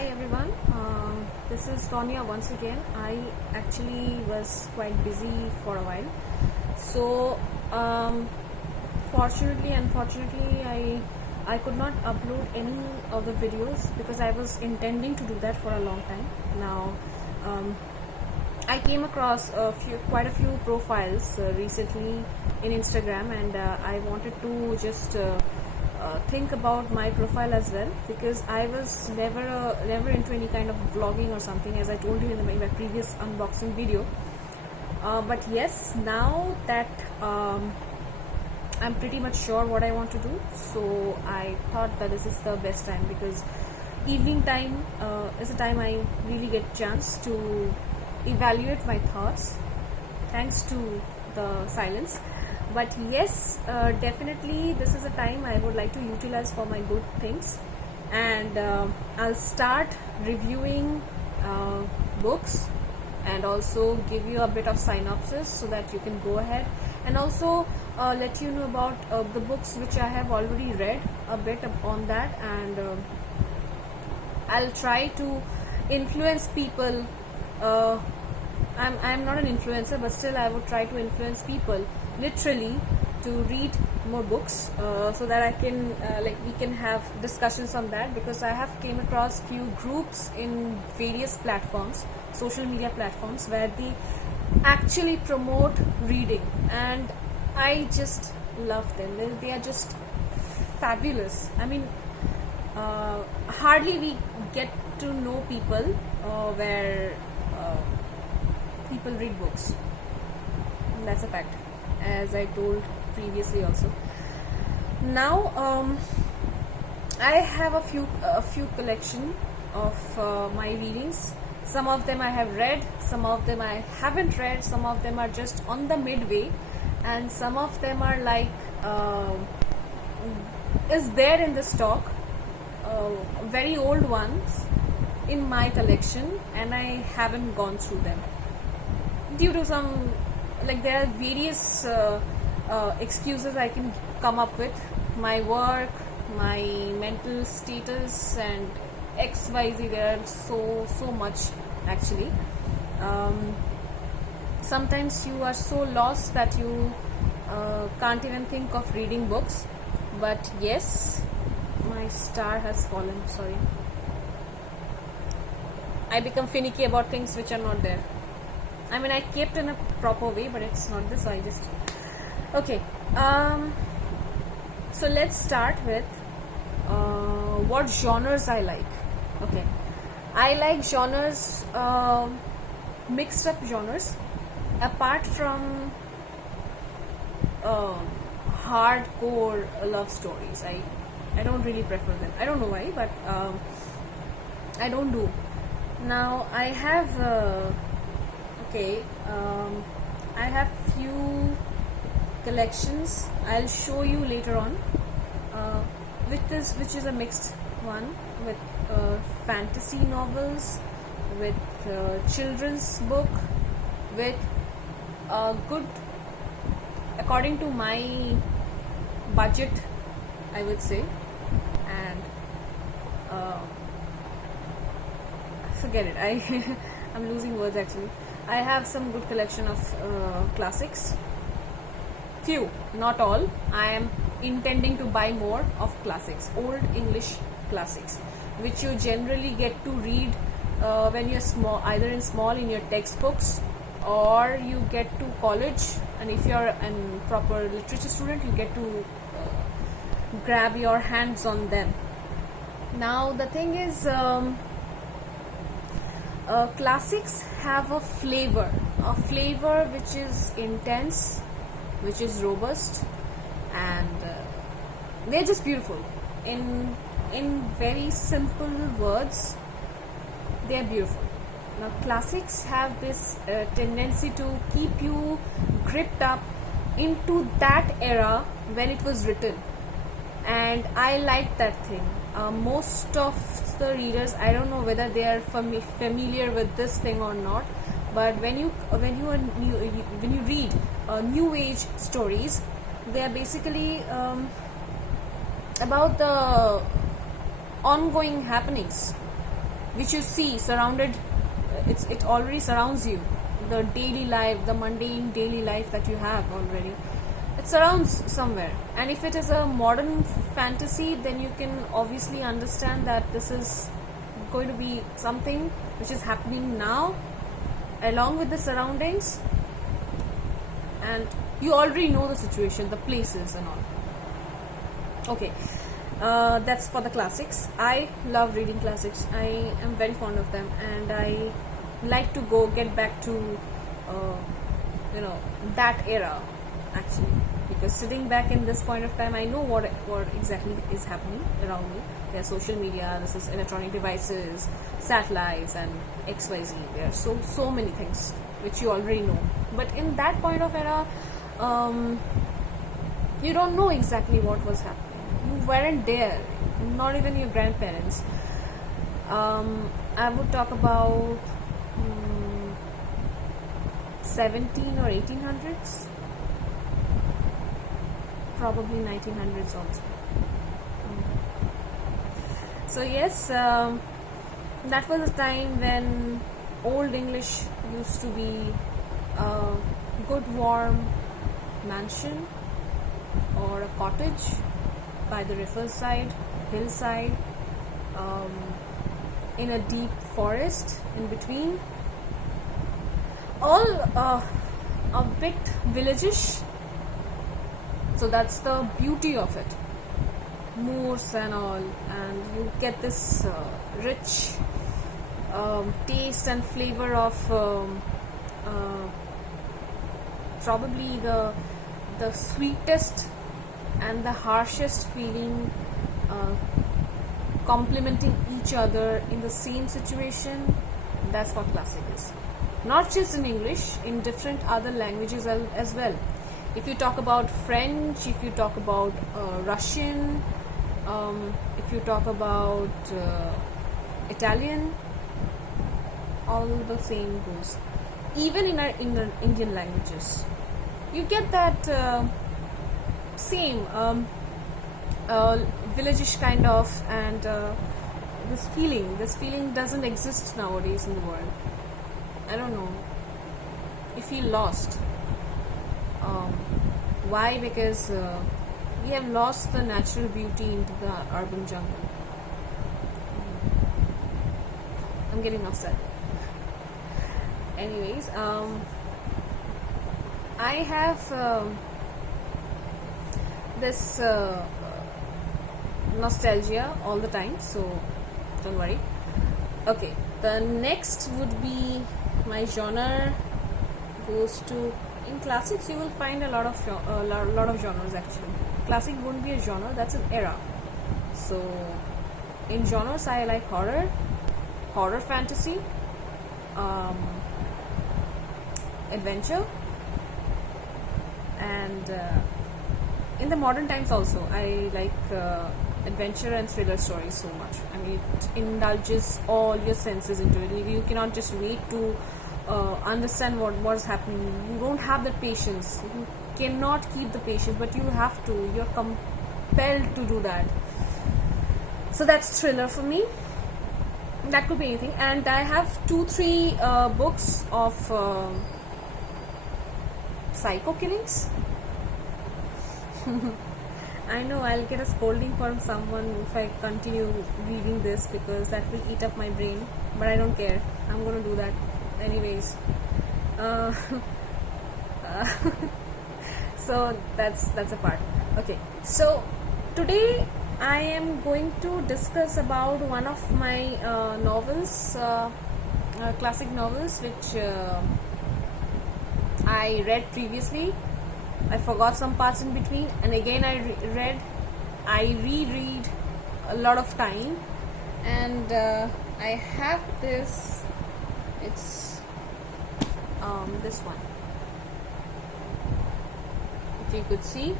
Hi everyone, this is Tonya once again. I actually was quite busy for a while, so fortunately, unfortunately, I could not upload any of the videos because I was intending to do that for a long time. Now, I came across quite a few profiles recently in Instagram, and I wanted to just think about my profile as well, because I was never into any kind of vlogging or something, as I told you in my previous unboxing video. But yes, now that I'm pretty much sure what I want to do, so I thought that this is the best time, because evening time is a time I really get chance to evaluate my thoughts thanks to the silence. But yes, definitely this is a time I would like to utilize for my good things, and I'll start reviewing books and also give you a bit of synopsis so that you can go ahead, and also let you know about the books which I have already read a bit on that, and I'll try to influence people. I'm not an influencer, but still I would try to influence people literally to read more books, so that I can we can have discussions on that, because I have came across few groups in various platforms, social media platforms, where they actually promote reading, and I just love them. They are just fabulous. I mean, hardly we get to know people where people read books. And that's a fact, as I told previously also. Now, I have a few collection of my readings. Some of them I have read, some of them I haven't read, some of them are just on the midway, and some of them are is there in the stock, very old ones in my collection, and I haven't gone through them due to some, there are various excuses I can come up with: my work, my mental status, and XYZ. There are so much actually. Sometimes you are so lost that you can't even think of reading books. But yes, my star has fallen. Sorry, I become finicky about things which are not there. I mean, I kept in a proper way, but it's not this, so I just... Okay, so let's start with what genres I like. Okay, I like genres, mixed up genres, apart from hardcore love stories. I don't really prefer them. I don't know why, but I don't do. Now, I have... I have few collections. I'll show you later on, which is a mixed one, with fantasy novels, with children's book, with good, according to my budget, I would say, and forget it. I'm losing words actually. I have some good collection of classics. Few, not all. I am intending to buy more of classics, old English classics, which you generally get to read when you're small, either in your textbooks, or you get to college, and if you're a proper literature student, you get to grab your hands on them. Now, the thing is, classics have a flavor which is intense, which is robust, and they're just beautiful. In very simple words, they're beautiful. Now, classics have this tendency to keep you gripped up into that era when it was written, and I like that thing. Most of the readers, I don't know whether they are familiar with this thing or not, but when you read new age stories, they are basically about the ongoing happenings which you see surrounded, it already surrounds you. The daily life, the mundane daily life that you have already, it surrounds somewhere. And if it is a modern fantasy, then you can obviously understand that this is going to be something which is happening now along with the surroundings, and you already know the situation, the places and all. Okay, that's for the classics. I love reading classics. I am very fond of them, and I like to get back to that era, actually, because sitting back in this point of time, I know what exactly is happening around me. There's social media, this is electronic devices, satellites, and XYZ. There are so many things which you already know. But in that point of era, you don't know exactly what was happening. You weren't there, not even your grandparents. I would talk about 17 or 1800s, probably 1900s also. So yes, that was a time when Old English used to be a good warm mansion or a cottage by the riverside, hillside, in a deep forest in between. All a bit villageish. So that's the beauty of it. Moors and all, and you get this rich taste and flavor of probably the sweetest and the harshest feeling complementing each other in the same situation. That's what classic is. Not just in English, in different other languages as well. If you talk about French, if you talk about Russian, if you talk about Italian, all the same goes. Even in our Indian languages, you get that same villageish kind of, and this feeling doesn't exist nowadays in the world. I don't know. You feel lost. Why? Because we have lost the natural beauty into the urban jungle. I'm getting upset. Anyways, I have this nostalgia all the time, so don't worry. Okay, the next would be my genre goes to, in classics you will find a lot of genres actually. Classic won't be a genre, that's an era. So in genres I like horror fantasy, adventure, and in the modern times also I like adventure and thriller stories so much. I mean, it indulges all your senses into it. You cannot just wait to understand what is happening. You don't have the patience. You cannot keep the patience, but you have to. You're compelled to do that. So that's thriller for me. That could be anything. And I have 2-3 books of psycho killings. I know I'll get a scolding from someone if I continue reading this, because that will eat up my brain, but I don't care. I'm going to do that anyways. So that's a part. Okay, so today I am going to discuss about one of my novels, classic novels, which I read previously. I forgot some parts in between, and again I reread a lot of time, and I have this. It's this one. If you could see.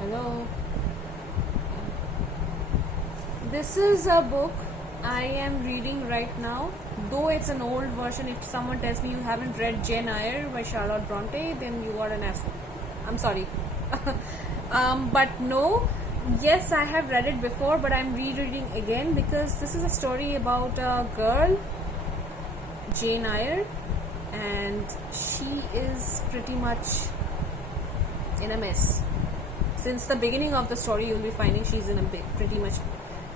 Hello. This is a book I am reading right now. Though it's an old version, if someone tells me you haven't read Jane Eyre by Charlotte Bronte, then you are an asshole. I'm sorry. But no, Yes, I have read it before, but I'm rereading again because this is a story about a girl, Jane Eyre, and she is pretty much in a mess. Since the beginning of the story, you'll be finding she's in a pretty much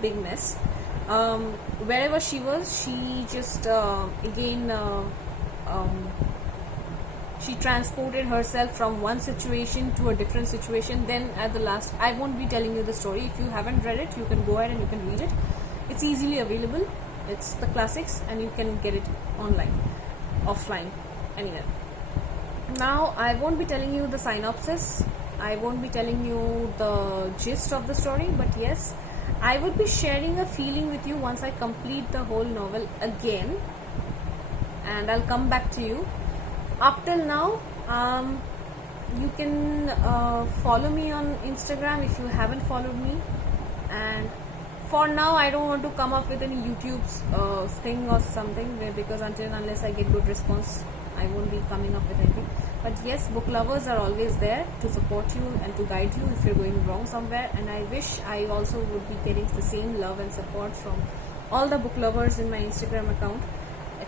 big mess. Wherever she was, she just again she transported herself from one situation to a different situation. Then at the last, I won't be telling you the story. If you haven't read it, you can go ahead and you can read it. It's easily available. It's the classics, and you can get it online, offline, anywhere. Now I won't be telling you the synopsis, I won't be telling you the gist of the story, but yes, I would be sharing a feeling with you once I complete the whole novel again, and I'll come back to you. Up till now, you can follow me on Instagram if you haven't followed me, and for now I don't want to come up with any YouTube's thing or something, because until and unless I get good response, I won't be coming up with anything. But yes, book lovers are always there to support you and to guide you if you're going wrong somewhere, and I wish I also would be getting the same love and support from all the book lovers in my Instagram account.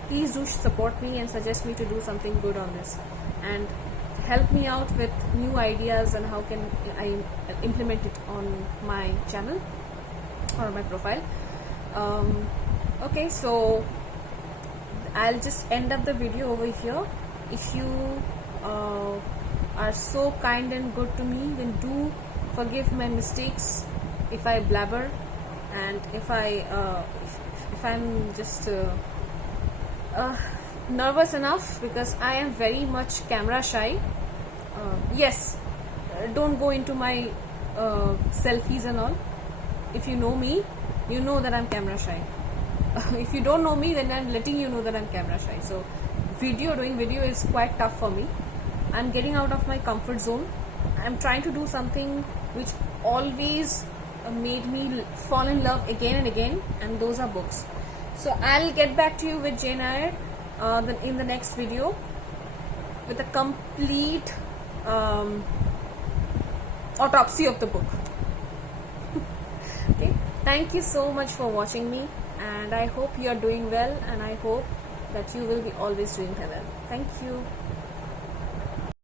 Please do support me and suggest me to do something good on this, and help me out with new ideas and how can I implement it on my channel or my profile. Okay, so I'll just end up the video over here. If you are so kind and good to me, then do forgive my mistakes if I blabber, and if I'm just nervous enough, because I am very much camera shy. Yes, don't go into my selfies and all. If you know me, you know that I'm camera shy. If you don't know me, then I'm letting you know that I'm camera shy. So doing video is quite tough for me. I'm getting out of my comfort zone. I'm trying to do something which always made me fall in love again and again, and those are books. So I'll get back to you with Jane Eyre in the next video with a complete autopsy of the book. Okay, thank you so much for watching me, and I hope you are doing well, and I hope that you will be always doing well. Thank you.